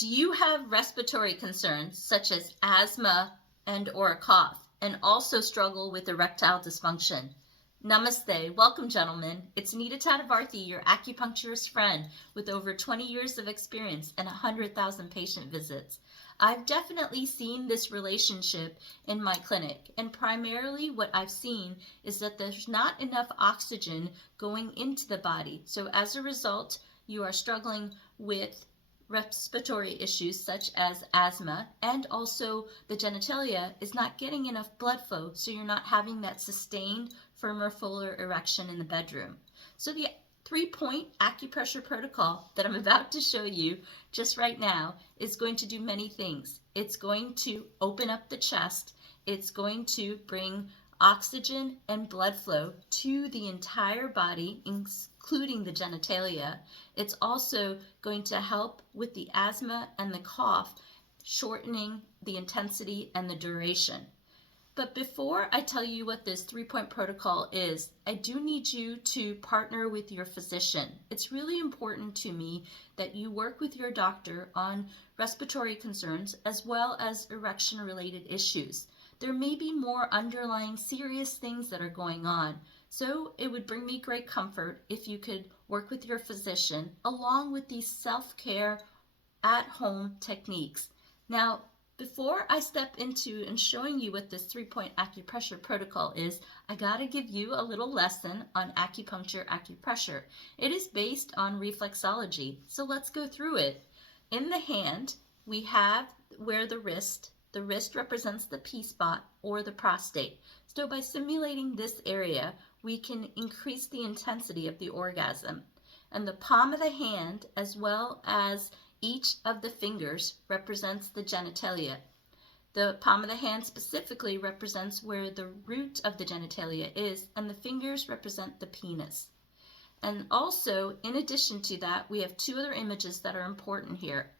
Do you have respiratory concerns such as asthma and/or a cough, and also struggle with erectile dysfunction? Namaste. Welcome, gentlemen. It's Nita Tatavarthi, your acupuncturist friend with over 20 years of experience and 100,000 patient visits. I've definitely seen this relationship in my clinic, and primarily what I've seen is that there's not enough oxygen going into the body. So as a result, you are struggling with respiratory issues such as asthma, and also the genitalia is not getting enough blood flow, so you're not having that sustained, firmer, fuller erection in the bedroom. So the 3-point acupressure protocol that I'm about to show you just right now is going to do many things. It's going to open up the chest. It's going to bring oxygen and blood flow to the entire body, including the genitalia. It's also going to help with the asthma and the cough, shortening the intensity and the duration. But before I tell you what this 3-point protocol is, I do need you to partner with your physician. It's really important to me that you work with your doctor on respiratory concerns as well as erection-related issues. There may be more underlying serious things that are going on, so it would bring me great comfort if you could work with your physician along with these self-care at-home techniques. Now, before I step into and showing you what this 3-point acupressure protocol is, I gotta give you a little lesson on acupressure. It is based on reflexology, so let's go through it. In the hand, we have where the wrist represents the P-spot or the prostate. So by simulating this area, we can increase the intensity of the orgasm. And the palm of the hand, as well as each of the fingers, represents the genitalia. The palm of the hand specifically represents where the root of the genitalia is, and the fingers represent the penis. And also, in addition to that, we have 2 other images that are important here.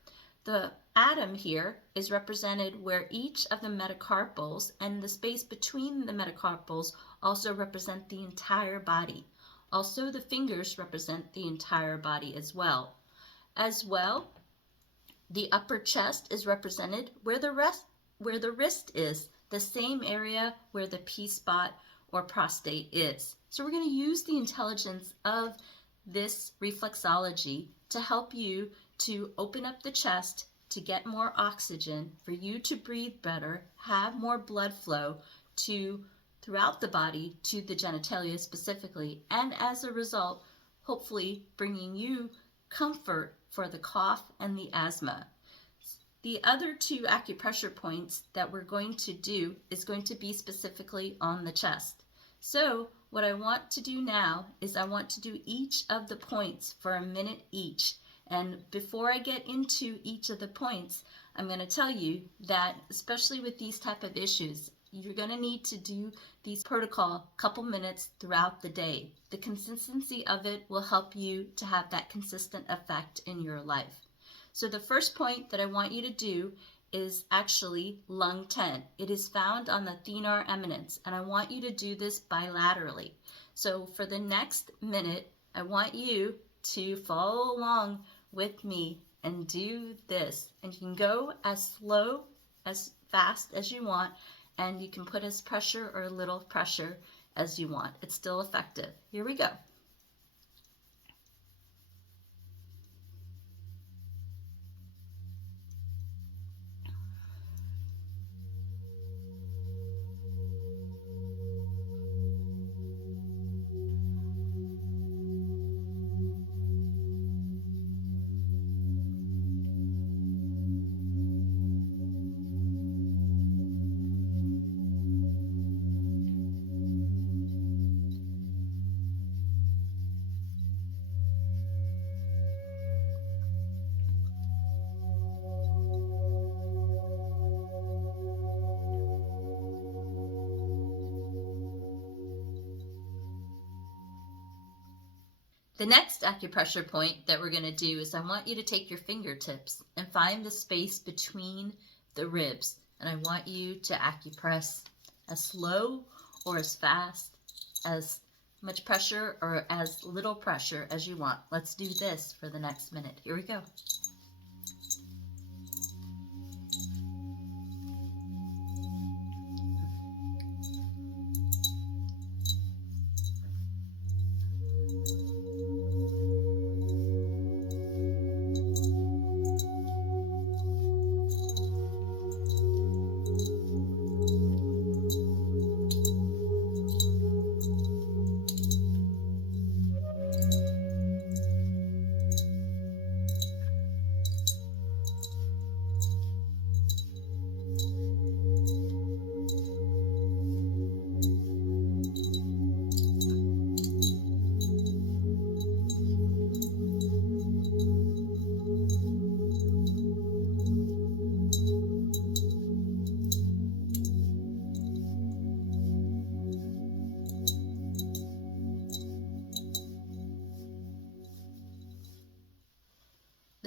The atom here is represented where each of the metacarpals and the space between the metacarpals also represent the entire body. Also, the fingers represent the entire body as well. The upper chest is represented where the wrist is, the same area where the P-spot or prostate is. So we're going to use the intelligence of this reflexology to help you to open up the chest, to get more oxygen, for you to breathe better, have more blood flow throughout the body to the genitalia specifically, and as a result, hopefully bringing you comfort for the cough and the asthma. The other 2 acupressure points that we're going to do is going to be specifically on the chest. So what I want to do now is I want to do each of the points for a minute each. And before I get into each of the points, I'm going to tell you that, especially with these type of issues, you're going to need to do these protocol a couple minutes throughout the day. The consistency of it will help you to have that consistent effect in your life. So the first point that I want you to do is actually lung 10. It is found on the thenar eminence, and I want you to do this bilaterally. So for the next minute, I want you to follow along with me and do this. And you can go as slow, as fast as you want, and you can put as pressure or little pressure as you want. It's still effective. Here we go. The next acupressure point that we're going to do is I want you to take your fingertips and find the space between the ribs. And I want you to acupress as slow or as fast, as much pressure or as little pressure as you want. Let's do this for the next minute. Here we go.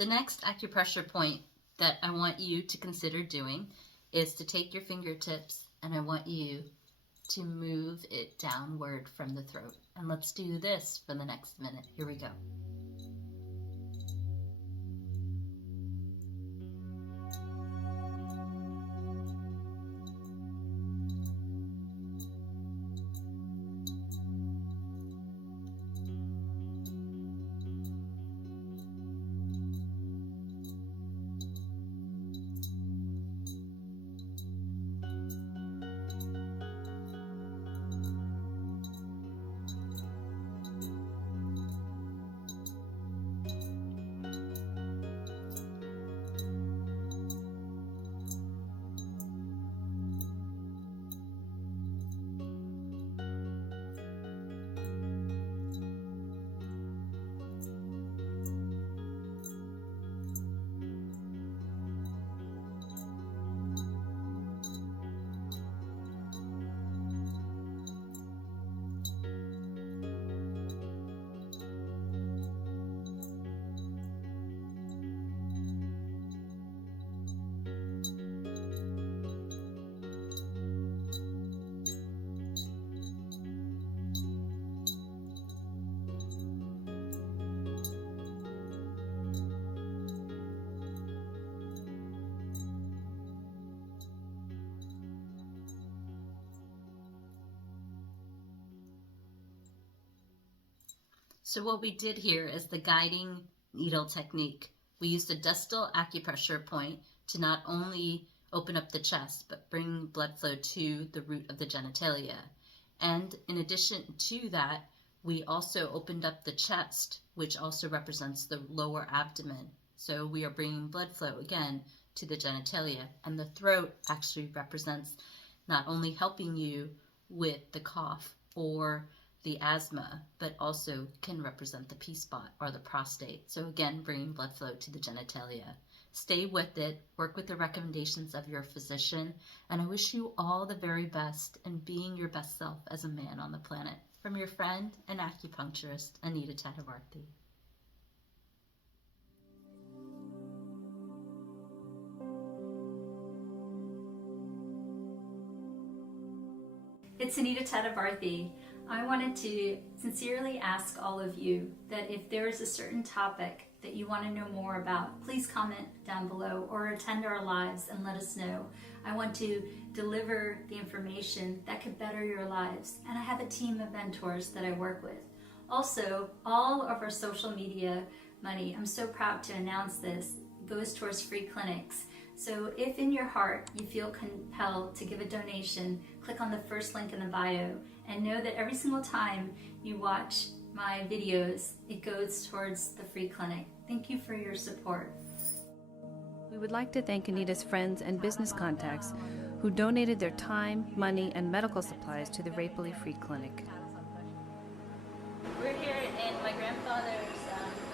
The next acupressure point that I want you to consider doing is to take your fingertips and I want you to move it downward from the throat. And let's do this for the next minute. Here we go. So what we did here is the guiding needle technique. We used a distal acupressure point to not only open up the chest, but bring blood flow to the root of the genitalia. And in addition to that, we also opened up the chest, which also represents the lower abdomen. So we are bringing blood flow again to the genitalia. And the throat actually represents not only helping you with the cough or the asthma, but also can represent the P-spot or the prostate. So again, bringing blood flow to the genitalia. Stay with it, work with the recommendations of your physician, and I wish you all the very best in being your best self as a man on the planet. From your friend and acupuncturist, Anita Chakravarthy. It's Anita Chakravarthy. I wanted to sincerely ask all of you that if there is a certain topic that you want to know more about, please comment down below or attend our lives and let us know. I want to deliver the information that could better your lives, and I have a team of mentors that I work with. Also, all of our social media money, I'm so proud to announce this, goes towards free clinics. So if in your heart you feel compelled to give a donation, click on the first link in the bio and know that every single time you watch my videos, it goes towards the free clinic. Thank you for your support. We would like to thank Anita's friends and business contacts who donated their time, money, and medical supplies to the Rapely Free Clinic. We're here in my grandfather's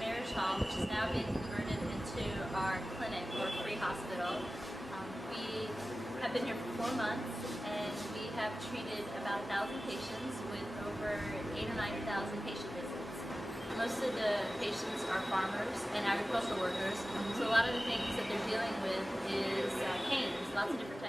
marriage home, which has now been converted into our clinic or free hospital. We have been here for 4 months, and we have treated about 1,000 patients with over 8,000 or 9,000 patient visits. Most of the patients are farmers and agricultural workers, so a lot of the things that they're dealing with is canes, lots of different